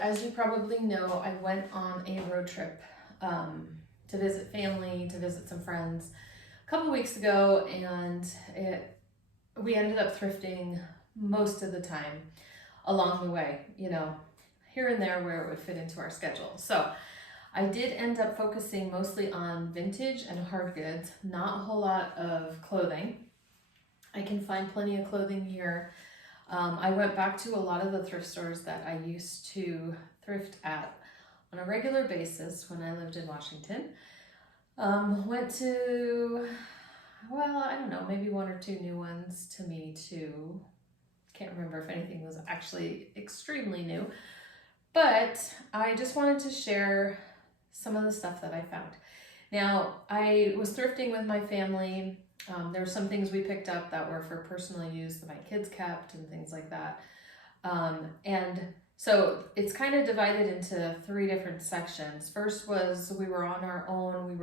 as you probably know, I went on a road trip to visit family, to visit some friends a couple weeks ago, and we ended up thrifting most of the time along the way, you know, here and there where it would fit into our schedule. So I did end up focusing mostly on vintage and hard goods, not a whole lot of clothing. I can find plenty of clothing here. I went back to a lot of the thrift stores that I used to thrift at on a regular basis when I lived in Washington. Went to, well, I don't know, maybe one or two new ones to me too. Can't remember if anything was actually extremely new, but I just wanted to share some of the stuff that I found. Now, I was thrifting with my family. There were some things we picked up that were for personal use that my kids kept and things like that. And so it's kind of divided into three different sections. First was we were on our own.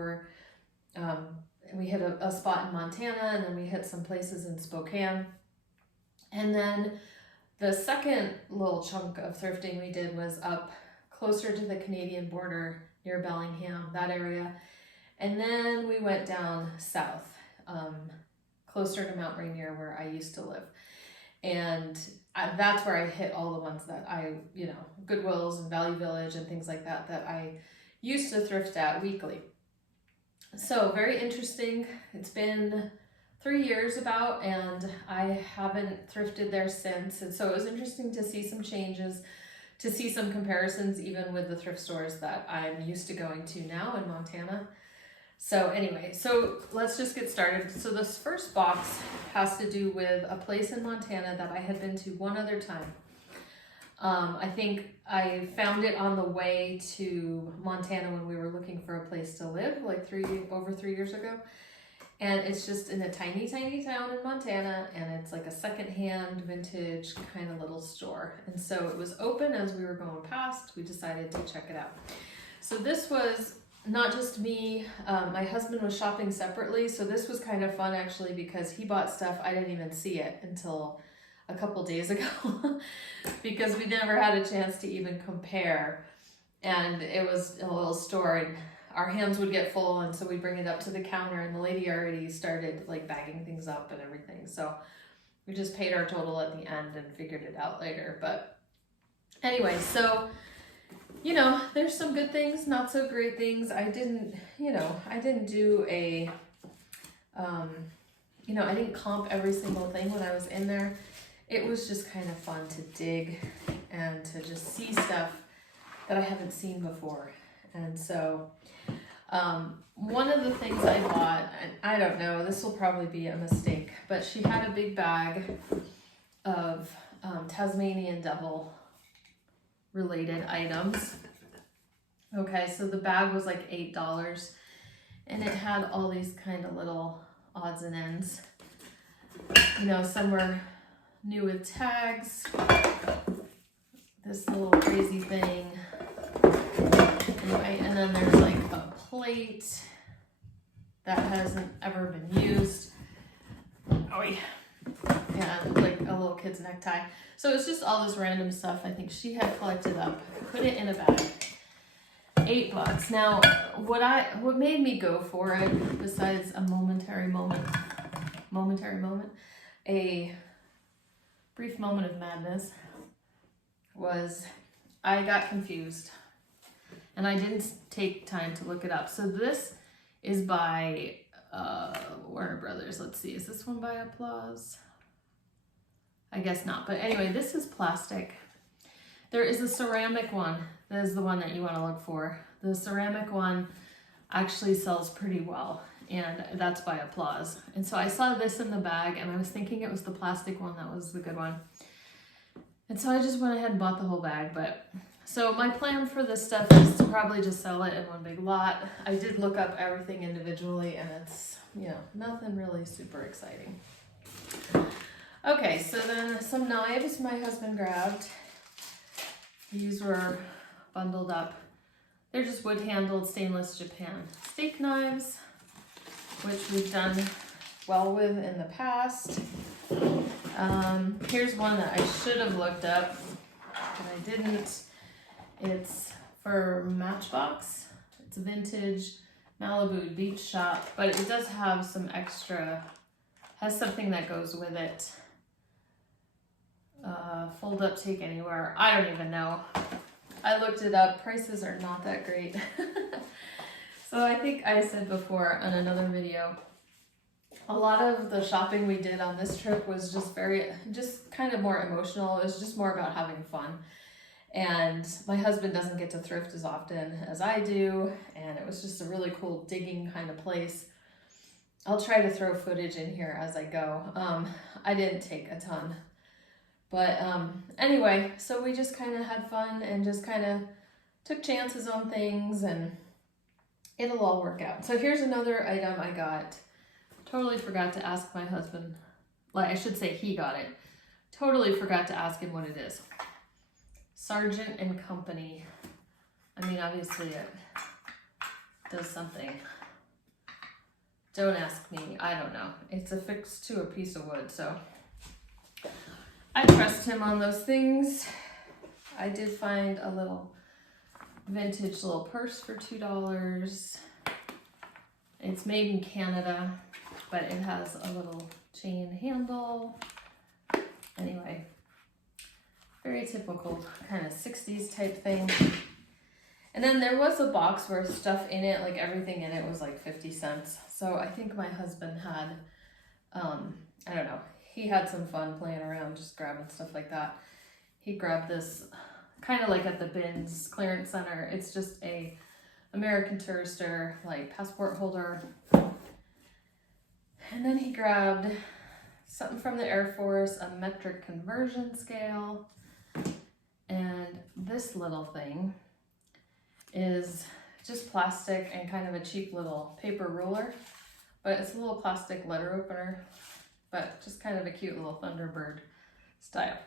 We hit a spot in Montana, and then we hit some places in Spokane. And then the second little chunk of thrifting we did was up closer to the Canadian border near Bellingham, that area. And then we went down south, closer to Mount Rainier where I used to live. And that's where I hit all the ones that I, you know, Goodwills and Value Village and things like that, that I used to thrift at weekly. So very interesting. It's been 3 years about, and I haven't thrifted there since. And so it was interesting to see some changes, to see some comparisons even with the thrift stores that I'm used to going to now in Montana. So anyway, so let's just get started. So this first box has to do with a place in Montana that I had been to one other time. I think I found it on the way to Montana when we were looking for a place to live, like over 3 years ago. And it's just in a tiny, tiny town in Montana, and it's like a secondhand vintage kind of little store. And so it was open as we were going past. We decided to check it out. So this was not just me, my husband was shopping separately. So this was kind of fun actually, because he bought stuff. I didn't even see it until a couple days ago because we never had a chance to even compare. And it was a little store, and our hands would get full, and so we bring it up to the counter, and the lady already started like bagging things up and everything. So we just paid our total at the end and figured it out later. But anyway, so, you know, there's some good things, not so great things. I didn't do a, I didn't comp every single thing when I was in there. It was just kind of fun to dig and to just see stuff that I haven't seen before. And so one of the things I bought, and I don't know, this will probably be a mistake, but she had a big bag of Tasmanian devil related items. Okay, so the bag was like $8, and it had all these kind of little odds and ends. You know, some were new with tags, this little crazy thing. Anyway, and then there's like a plate that hasn't ever been used. Oh yeah. And like a little kid's necktie. So it's just all this random stuff I think she had collected up, put it in a bag. $8. Now, what made me go for it, besides a momentary moment, a brief moment of madness, was I got confused. And I didn't take time to look it up. So this is by Warner Brothers. Let's see, is this one by Applause? I guess not, but anyway, this is plastic. There is a ceramic one. That is the one that you want to look for. The ceramic one actually sells pretty well, and that's by Applause. And so I saw this in the bag, and I was thinking it was the plastic one that was the good one. And so I just went ahead and bought the whole bag, but so my plan for this stuff is to probably just sell it in one big lot. I did look up everything individually, and it's, you know, nothing really super exciting. Okay, so then some knives my husband grabbed. These were bundled up. They're just wood-handled stainless Japan steak knives, which we've done well with in the past. Here's one that I should have looked up, but I didn't. It's for Matchbox. It's a vintage Malibu beach shop, but it does have some extra, has something that goes with it. Fold up, take anywhere. I don't even know. I looked it up. Prices are not that great. So I think I said before on another video, a lot of the shopping we did on this trip was just kind of more emotional. It was just more about having fun. And my husband doesn't get to thrift as often as I do, and it was just a really cool digging kind of place. I'll try to throw footage in here as I go. I didn't take a ton. But anyway, so we just kind of had fun and just kind of took chances on things, and it'll all work out. So here's another item I got. Totally forgot to ask my husband. Like, I should say he got it. Totally forgot to ask him what it is. Sargent and Company. I mean, obviously it does something. Don't ask me. I don't know. It's affixed to a piece of wood, so I trust him on those things. I did find a little vintage little purse for $2. It's made in Canada, but it has a little chain handle. Anyway, very typical kind of 60s type thing. And then there was a box where stuff in it, like everything in it was like 50 cents. So I think my husband had, I don't know, he had some fun playing around, just grabbing stuff like that. He grabbed this kind of like at the bins clearance center. It's just a American Tourister, like passport holder. And then he grabbed something from the Air Force, a metric conversion scale. And this little thing is just plastic and kind of a cheap little paper ruler, but it's a little plastic letter opener, but just kind of a cute little Thunderbird style.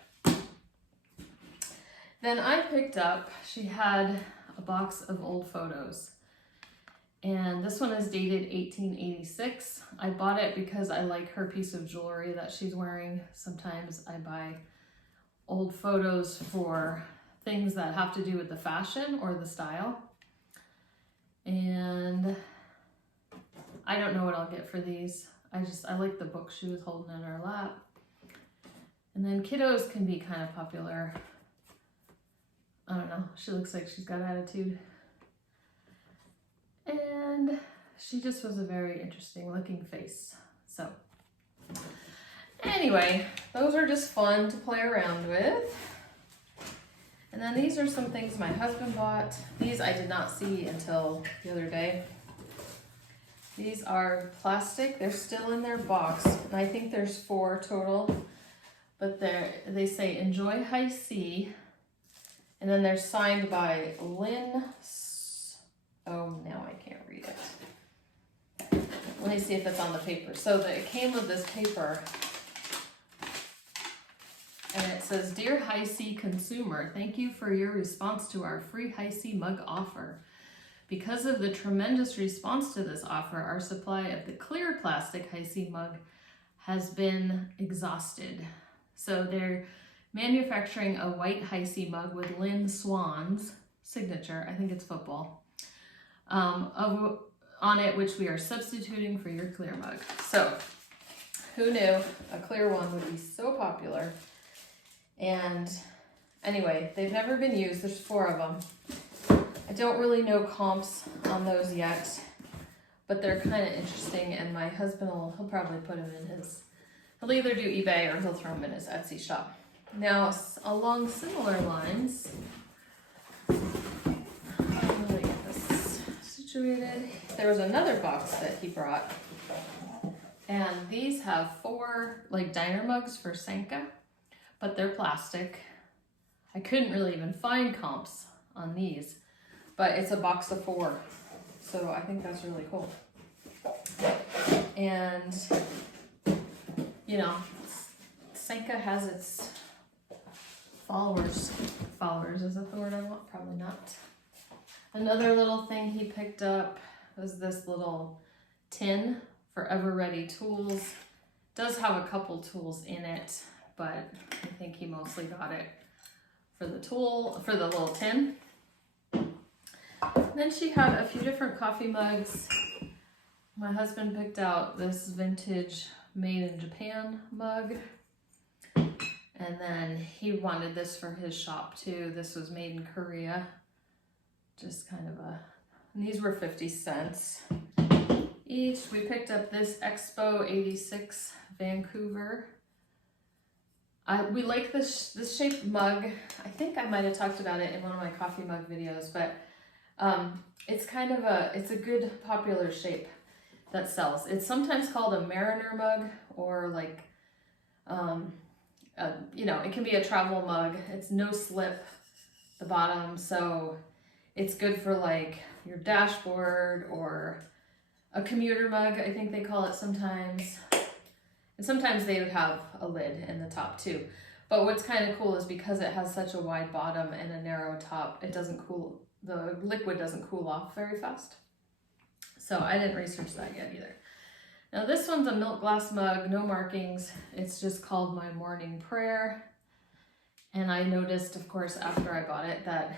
Then I picked up, she had a box of old photos, and this one is dated 1886. I bought it because I like her piece of jewelry that she's wearing. Sometimes I buy old photos for things that have to do with the fashion or the style. And I don't know what I'll get for these. I like the book she was holding in her lap. And then kiddos can be kind of popular. I don't know, she looks like she's got attitude. And she just was a very interesting looking face. So anyway, those are just fun to play around with. And then these are some things my husband bought. These I did not see until the other day. These are plastic. They're still in their box, and I think there's 4 total. But they say enjoy high C, and then they're signed by Lynn. Oh, now I can't read it. Let me see if it's on the paper. So it came with this paper. And it says, Dear High C consumer, thank you for your response to our free High C mug offer. Because of the tremendous response to this offer, our supply of the clear plastic High C mug has been exhausted. So they're manufacturing a white High C mug with Lynn Swan's signature, I think it's football, on it, which we are substituting for your clear mug. So who knew a clear one would be so popular? And anyway, they've never been used. There's 4 of them. I don't really know comps on those yet, but they're kind of interesting, and my husband he'll probably put them in his, he'll either do eBay or he'll throw them in his Etsy shop. Now, along similar lines, I'm gonna get this situated. There was another box that he brought, and these have 4 like diner mugs for Sanka, but they're plastic. I couldn't really even find comps on these, but it's a box of 4. So I think that's really cool. And, you know, Sanka has its followers. Followers, is that the word I want? Probably not. Another little thing he picked up was this little tin for Ever Ready tools. It does have a couple tools in it, but I think he mostly got it for the little tin. Then she had a few different coffee mugs. My husband picked out this vintage made in Japan mug. And then he wanted this for his shop too. This was made in Korea. Just kind of and these were 50 cents each. We picked up this Expo 86 Vancouver. We like this shape mug. I think I might have talked about it in one of my coffee mug videos, but it's kind of it's a good popular shape that sells. It's sometimes called a mariner mug, or like, you know, it can be a travel mug. It's no slip the bottom, so it's good for like your dashboard or a commuter mug, I think they call it sometimes. And sometimes they would have a lid in the top too. But what's kind of cool is because it has such a wide bottom and a narrow top, it doesn't cool, the liquid doesn't cool off very fast. So I didn't research that yet either. Now this one's a milk glass mug, no markings. It's just called My Morning Prayer. And I noticed, of course, after I bought it, that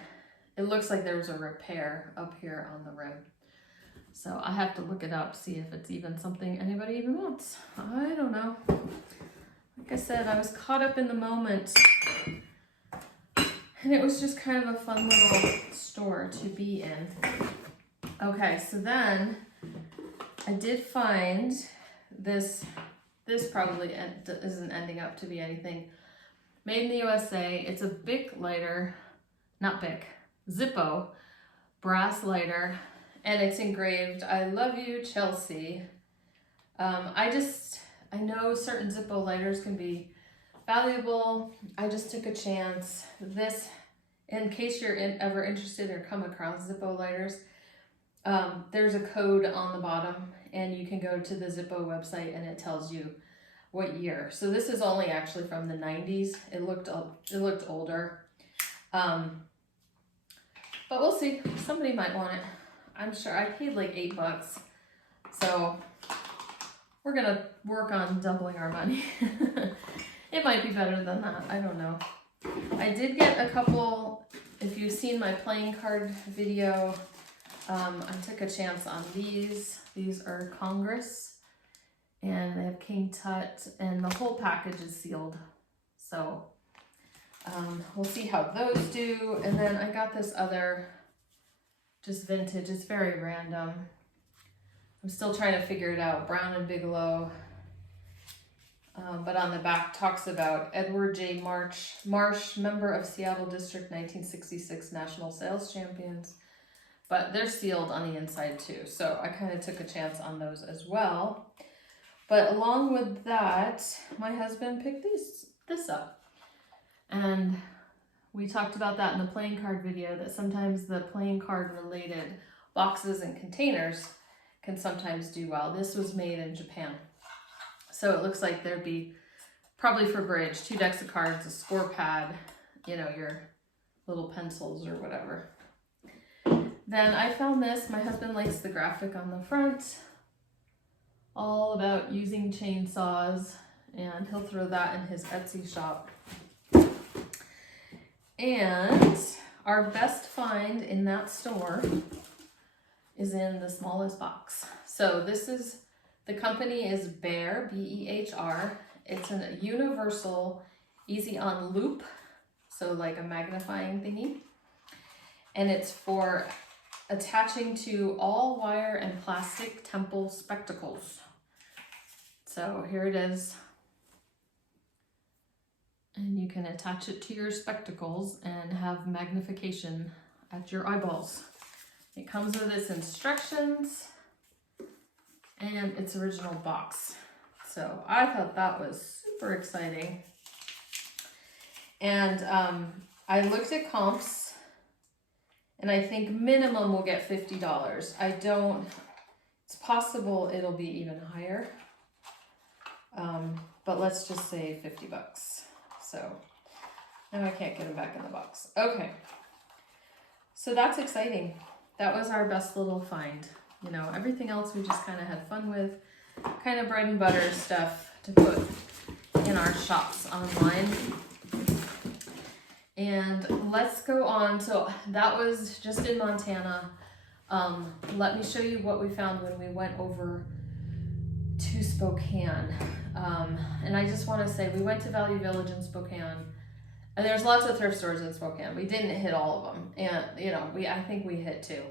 it looks like there's a repair up here on the rim. So I have to look it up, see if it's even something anybody even wants. I don't know. Like I said, I was caught up in the moment. And it was just kind of a fun little store to be in. Okay, so then I did find this probably isn't ending up to be anything. Made in the USA. It's a Bic lighter, not Bic, Zippo brass lighter, and it's engraved, "I love you, Chelsea." I know certain Zippo lighters can be valuable. I just took a chance. This, in case you're ever interested or come across Zippo lighters, there's a code on the bottom, and you can go to the Zippo website and it tells you what year. So this is only actually from the 90s. It looked older. But we'll see. Somebody might want it. I'm sure. I paid like $8. So we're gonna work on doubling our money. It might be better than that. I don't know. I did get a couple, if you've seen my playing card video, I took a chance on these. These are Congress, and they have King Tut, and the whole package is sealed. So we'll see how those do. And then I got this other, just vintage. It's very random. I'm still trying to figure it out. Brown and Bigelow. But on the back talks about Edward J. Marsh, member of Seattle District 1966 National Sales Champions. But they're sealed on the inside too. So I kind of took a chance on those as well. But along with that, my husband picked this up. And we talked about that in the playing card video, that sometimes the playing card related boxes and containers can sometimes do well. This was made in Japan. So it looks like there'd be, probably for bridge, 2 decks of cards, a score pad, you know, your little pencils or whatever. Then I found this. My husband likes the graphic on the front, all about using chainsaws, and he'll throw that in his Etsy shop. And our best find in that store is in the smallest box. So this is, the company is Behr, B-E-H-R. It's a universal, easy on loop, so like a magnifying thingy. And it's for attaching to all wire and plastic temple spectacles. So here it is. And you can attach it to your spectacles and have magnification at your eyeballs. It comes with its instructions and its original box. So I thought that was super exciting. And I looked at comps, and I think minimum will get $50. It's possible it'll be even higher. But let's just say $50. So now I can't get them back in the box. Okay. So that's exciting. That was our best little find. You know, everything else we just kind of had fun with, kind of bread and butter stuff to put in our shops online. And let's go on. So that was just in Montana. Let me show you what we found when we went over to Spokane. And I just want to say, we went to Value Village in Spokane, and there's lots of thrift stores in Spokane. We didn't hit all of them, and you know, I think we hit 2,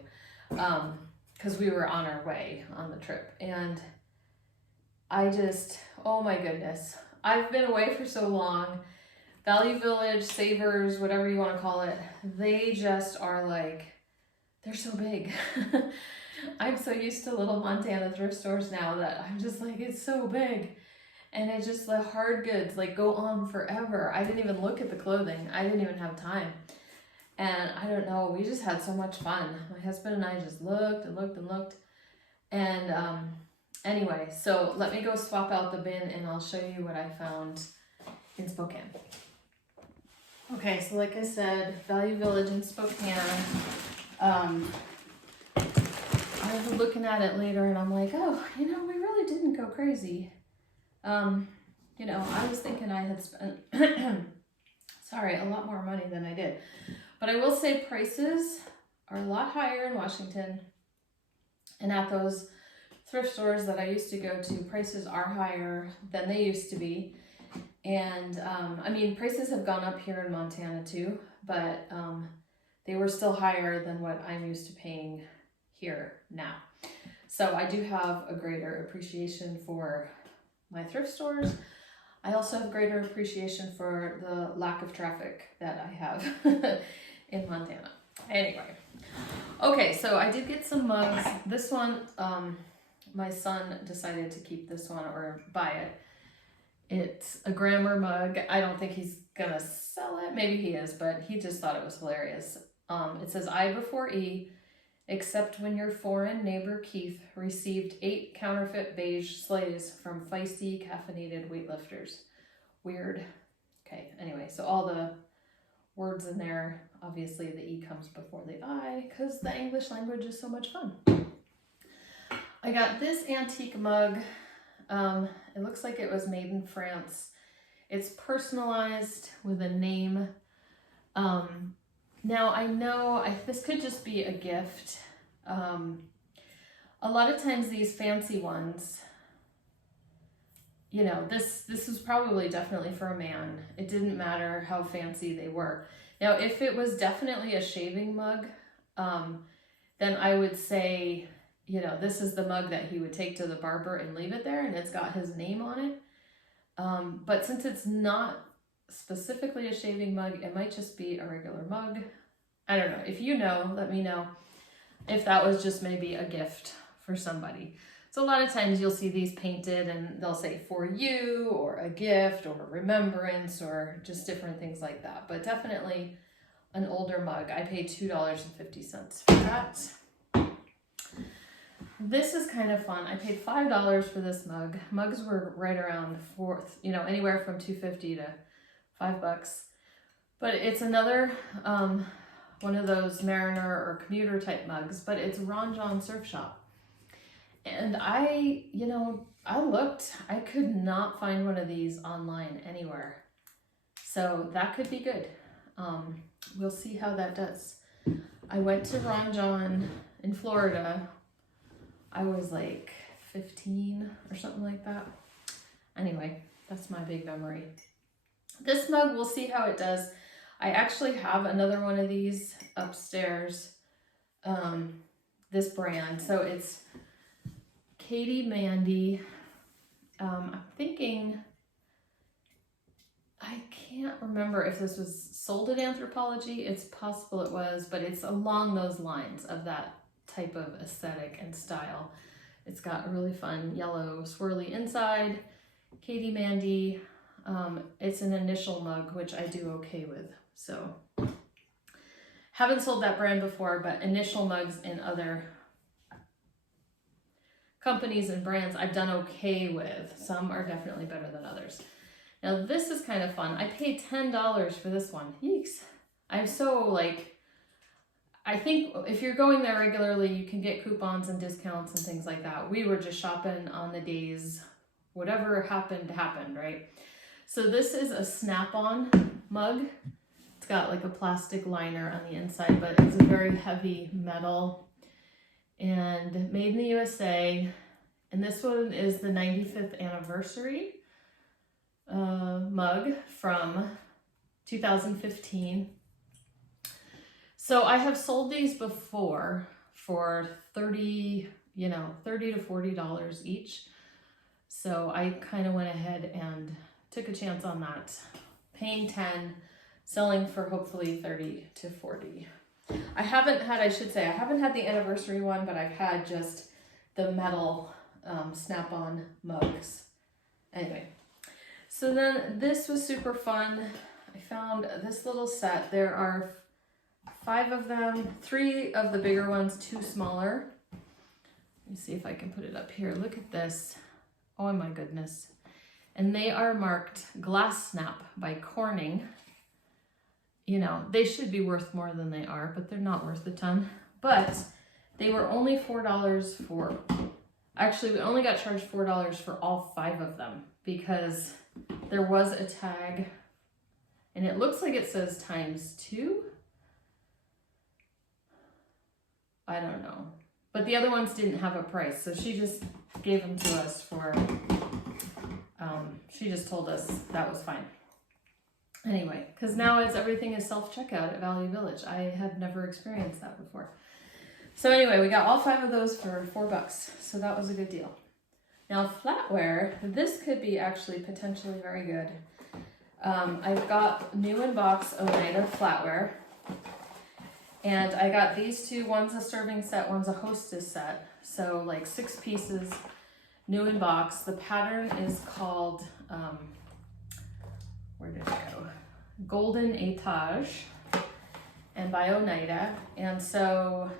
because we were on our way on the trip. And I just, oh my goodness, I've been away for so long. Value Village, Savers, whatever you want to call it, they just are like, they're so big. I'm so used to little Montana thrift stores now that I'm just like, it's so big. And it's just the hard goods like go on forever. I didn't even look at the clothing. I didn't even have time. And I don't know, we just had so much fun. My husband and I just looked and looked and looked. And anyway, so let me go swap out the bin and I'll show you what I found in Spokane. Okay, so like I said, Value Village in Spokane. I was looking at it later and I'm like, oh, you know, we really didn't go crazy. You know, I was thinking I had spent, sorry, a lot more money than I did. But I will say prices are a lot higher in Washington. And at those thrift stores that I used to go to, prices are higher than they used to be. And I mean, prices have gone up here in Montana too, but they were still higher than what I'm used to paying here now. So I do have a greater appreciation for my thrift stores. I also have greater appreciation for the lack of traffic that I have in Montana. Anyway, okay, so I did get some mugs. This one, my son decided to keep this one or buy it. It's a grammar mug. I don't think he's gonna sell it. Maybe he is, but he just thought it was hilarious. It says I before E, except when your foreign neighbor Keith received 8 counterfeit beige sleighs from feisty caffeinated weightlifters. Weird. Okay, anyway, so all the words in there, obviously the E comes before the I because the English language is so much fun. I got this antique mug. It looks like it was made in France. It's personalized with a name. Now I know this could just be a gift. A lot of times these fancy ones, you know, this was probably definitely for a man. It didn't matter how fancy they were. Now, if it was definitely a shaving mug, then I would say, you know, this is the mug that he would take to the barber and leave it there, and it's got his name on it. But since it's not specifically a shaving mug, it might just be a regular mug. I don't know. If you know, let me know if that was just maybe a gift for somebody. So a lot of times you'll see these painted and they'll say for you or a gift or remembrance or just different things like that. But definitely an older mug. I paid $2.50 for that. This is kind of fun. I paid $5 for this mug. Mugs were right around anywhere from $2.50 to $5. But it's another one of those Mariner or commuter type mugs, but it's Ron John Surf Shop. And I looked, I could not find one of these online anywhere. So that could be good. We'll see how that does. I went to Ron John in Florida. I was like 15 or something like that. Anyway, that's my big memory. This mug, we'll see how it does. I actually have another one of these upstairs, this brand. So it's Katie Mandy. I'm thinking, I can't remember if this was sold at Anthropologie. It's possible it was, but it's along those lines of that type of aesthetic and style. It's got a really fun yellow swirly inside. Katie Mandy. It's an initial mug, which I do okay with. So haven't sold that brand before, but initial mugs in other companies and brands I've done okay with. Some are definitely better than others. Now this is kind of fun. I paid $10 for this one. Yeeks. I'm so I think if you're going there regularly, you can get coupons and discounts and things like that. We were just shopping on the days, whatever happened, right? So this is a snap-on mug. It's got like a plastic liner on the inside, but it's a very heavy metal. and made in the USA. And this one is the 95th anniversary mug from 2015. So I have sold these before for $30 to $40 each. So I kind of went ahead and took a chance on that, paying 10, selling for hopefully 30 to 40. I haven't had the anniversary one, but I've had just the metal snap-on mugs. Anyway, so then this was super fun. I found this little set. There are 5 of them, 3 of the bigger ones, 2 smaller. Let me see if I can put it up here. Look at this. Oh my goodness. And they are marked Glass Snap by Corning. You know, they should be worth more than they are, but they're not worth a ton. But they were only $4 for, actually we only got charged $4 for all 5 of them because there was a tag and it looks like it says ×2. I don't know. But the other ones didn't have a price, so she just gave them to us for, she just told us that was fine. Anyway, because now everything is self-checkout at Value Village. I have never experienced that before. So anyway, we got all 5 of those for $4, so that was a good deal. Now Flatware, this could be actually potentially very good. I've got new in box Oneida Flatware. And I got these 2, one's a serving set, one's a hostess set. So like 6 pieces, new in box. The pattern is called, where did it go? Golden Etage and by Oneida. And so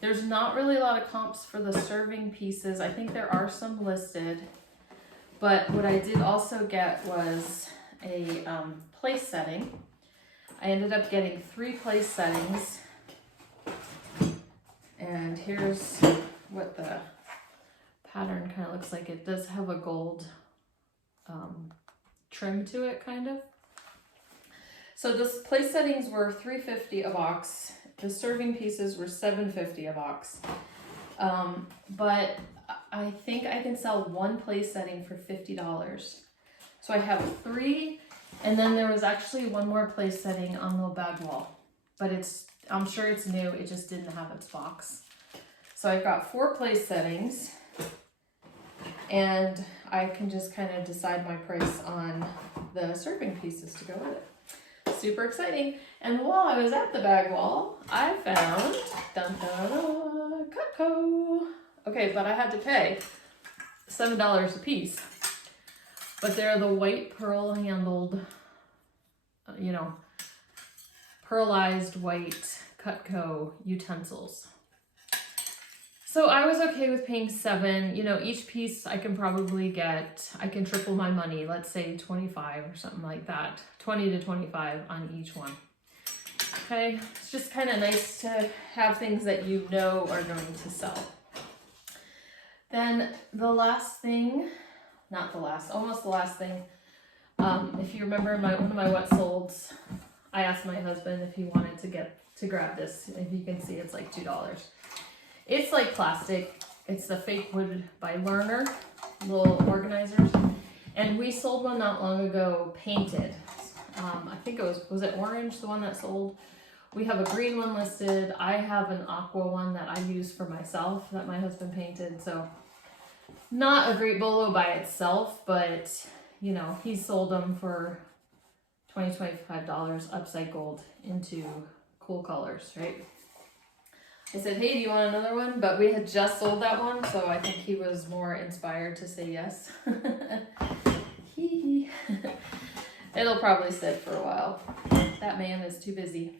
there's not really a lot of comps for the serving pieces. I think there are some listed, but what I did also get was a place setting. I ended up getting 3 place settings, and here's what the pattern kind of looks like. It does have a gold trim to it, kind of. So the place settings were $3.50 a box. The serving pieces were $7.50 a box. But I think I can sell 1 place setting for $50. So I have 3. And then there was actually 1 more place setting on the bag wall, but I'm sure it's new. It just didn't have its box. So I've got 4 place settings, and I can just kind of decide my price on the serving pieces to go with it. Super exciting. And while I was at the bag wall, I found Cutco. Okay, but I had to pay $7 a piece. But they're the white pearl handled, pearlized white Cutco utensils. So I was okay with paying $7. Each piece I can probably I can triple my money, let's say 25 or something like that. 20 to 25 on each one. Okay, it's just kind of nice to have things that you know are going to sell. Then the last thing, almost the last thing. If you remember one of my what solds, I asked my husband if he wanted to grab this. If you can see, it's like $2. It's like plastic. It's the fake wood by Lerner, little organizers. And we sold one not long ago, painted. I think it was it orange, the one that sold? We have a green one listed. I have an aqua one that I use for myself that my husband painted. So not a great bolo by itself, but he sold them for $25 upcycled into cool colors, right? I said, hey, do you want another one? But we had just sold that one, so I think he was more inspired to say yes. It'll probably sit for a while. That man is too busy.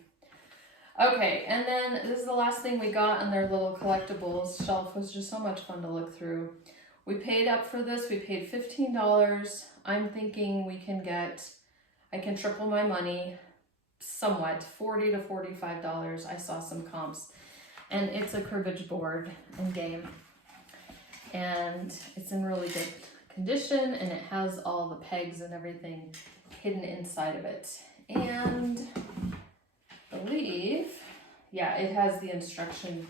Okay, and then this is the last thing we got on their little collectibles shelf. Was just so much fun to look through. We paid up for this. We paid $15. I'm thinking I can triple my money somewhat, $40 to $45. I saw some comps. And it's a cribbage board and game. And it's in really good condition, and it has all the pegs and everything hidden inside of it. And I believe, yeah, it has the instruction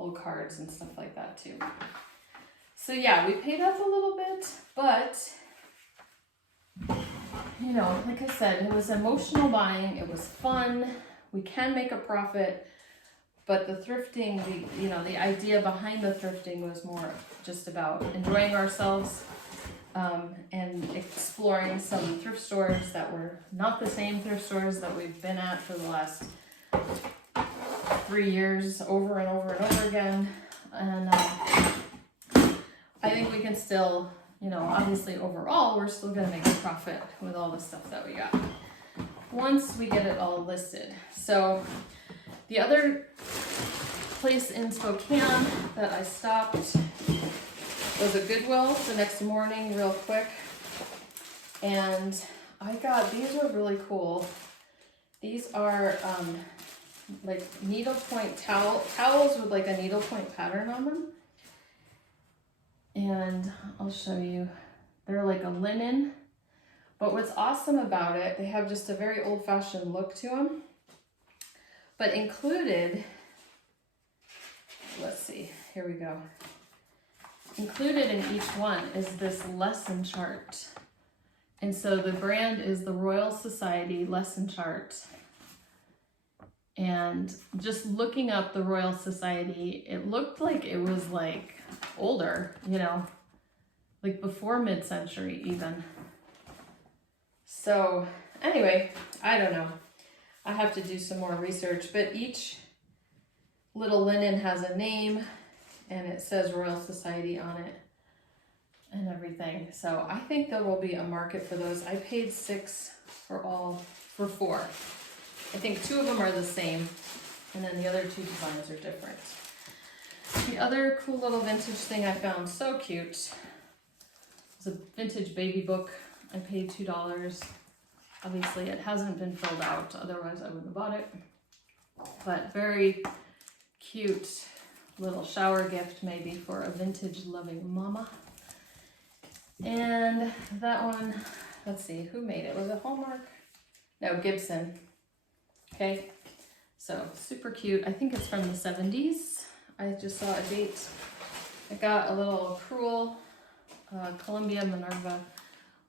little cards and stuff like that too. So yeah, we paid up a little bit, but you know, like I said, it was emotional buying. It was fun. We can make a profit, but the thrifting, the idea behind the thrifting was more just about enjoying ourselves and exploring some thrift stores that were not the same thrift stores that we've been at for the last 3 years over and over and over again. And I think we can still, obviously overall, we're still going to make a profit with all the stuff that we got once we get it all listed. So the other place in Spokane that I stopped was a Goodwill the next morning real quick. And I got, these are really cool. These are like needlepoint towels with like a needlepoint pattern on them. And I'll show you. They're like a linen. But what's awesome about it, they have just a very old-fashioned look to them. But included, let's see, here we go. Included in each one is this lesson chart. And so the brand is the Royal Society lesson chart. And just looking up the Royal Society, it looked like it was like older, like before mid-century even. So anyway, I don't know. I have to do some more research, but each little linen has a name and it says Royal Society on it and everything. So I think there will be a market for those. I paid $6 for 4. I think 2 of them are the same and then the other 2 designs are different. The other cool little vintage thing I found so cute was a vintage baby book. I paid $2. Obviously it hasn't been filled out, otherwise I wouldn't have bought it. But very cute little shower gift maybe for a vintage loving mama. And that one, let's see, who made it? Was it Hallmark? No, Gibson. Okay, so super cute. I think it's from the 70s. I just saw a date. I got a little Cruel Columbia Minerva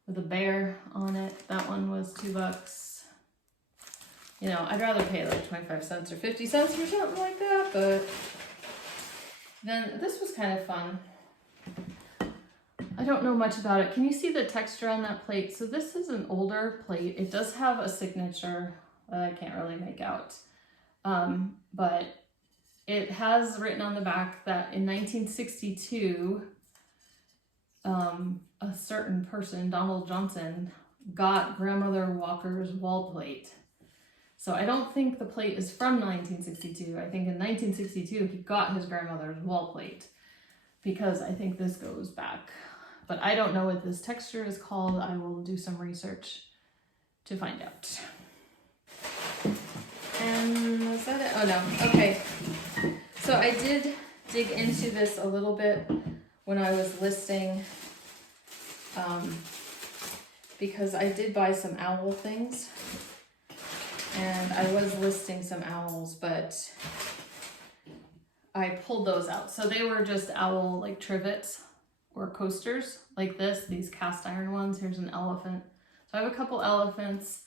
with a bear on it. That one was $2. I'd rather pay like 25 cents or 50 cents for something like that, but then this was kind of fun. I don't know much about it. Can you see the texture on that plate? So this is an older plate. It does have a signature that I can't really make out. But it has written on the back that in 1962, a certain person, Donald Johnson, got Grandmother Walker's wall plate. So I don't think the plate is from 1962. I think in 1962 he got his grandmother's wall plate because I think this goes back. But I don't know what this texture is called. I will do some research to find out. And was that it? Oh no, okay. So I did dig into this a little bit when I was listing, because I did buy some owl things and I was listing some owls, but I pulled those out. So they were just owl like trivets or coasters like this, these cast iron ones. Here's an elephant. So I have a couple elephants.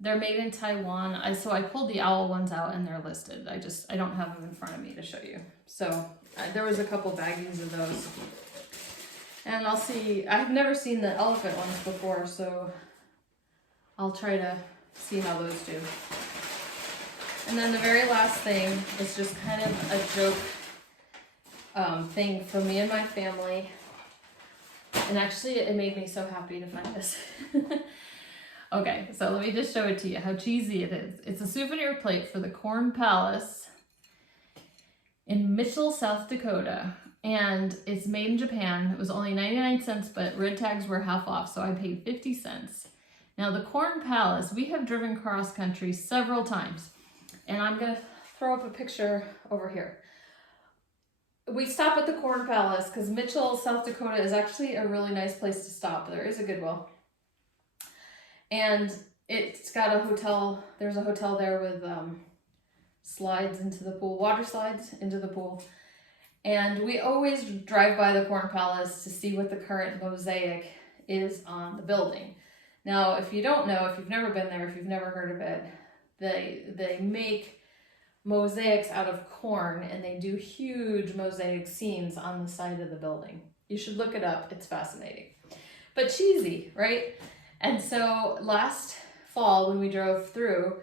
They're made in Taiwan. So I pulled the owl ones out and they're listed. I don't have them in front of me to show you. So there was a couple baggies of those. And I'll see, I've never seen the elephant ones before, so I'll try to see how those do. And then the very last thing is just kind of a joke thing for me and my family. And actually it made me so happy to find this. Okay, so let me just show it to you how cheesy it is. It's a souvenir plate for the Corn Palace in Mitchell, South Dakota. And it's made in Japan. It was only 99 cents, but red tags were half off, so I paid 50 cents. Now the Corn Palace, we have driven cross country several times. And I'm gonna throw up a picture over here. We stop at the Corn Palace because Mitchell, South Dakota is actually a really nice place to stop. There is a Goodwill. And it's got a hotel, there's a hotel there with slides into the pool, water slides into the pool. And we always drive by the Corn Palace to see what the current mosaic is on the building. Now, if you don't know, if you've never been there, if you've never heard of it, they make mosaics out of corn, and they do huge mosaic scenes on the side of the building. You should look it up. It's fascinating. But cheesy, right? And so last fall when we drove through,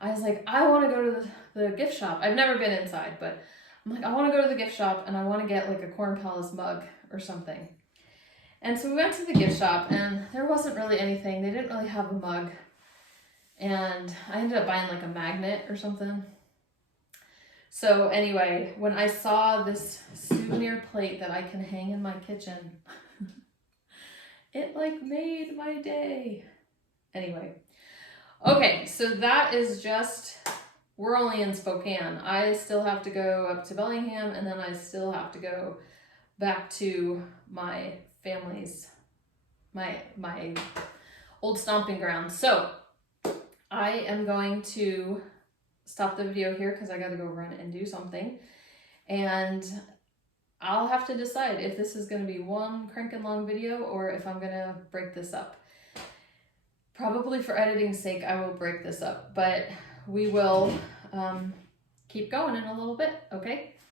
I was like, I want to go to the gift shop. I've never been inside, but I'm like, I want to go to the gift shop and I want to get like a Corn Palace mug or something. And so we went to the gift shop and there wasn't really anything. They didn't really have a mug. And I ended up buying like a magnet or something. So anyway, when I saw this souvenir plate that I can hang in my kitchen, it like made my day. Anyway, okay, so that is just, we're only in Spokane. I still have to go up to Bellingham, and then I still have to go back to my family's, my old stomping ground. So I am going to stop the video here because I got to go run and do something. And I'll have to decide if this is going to be one cranking long video or if I'm going to break this up. Probably for editing's sake, I will break this up, but we will keep going in a little bit, okay?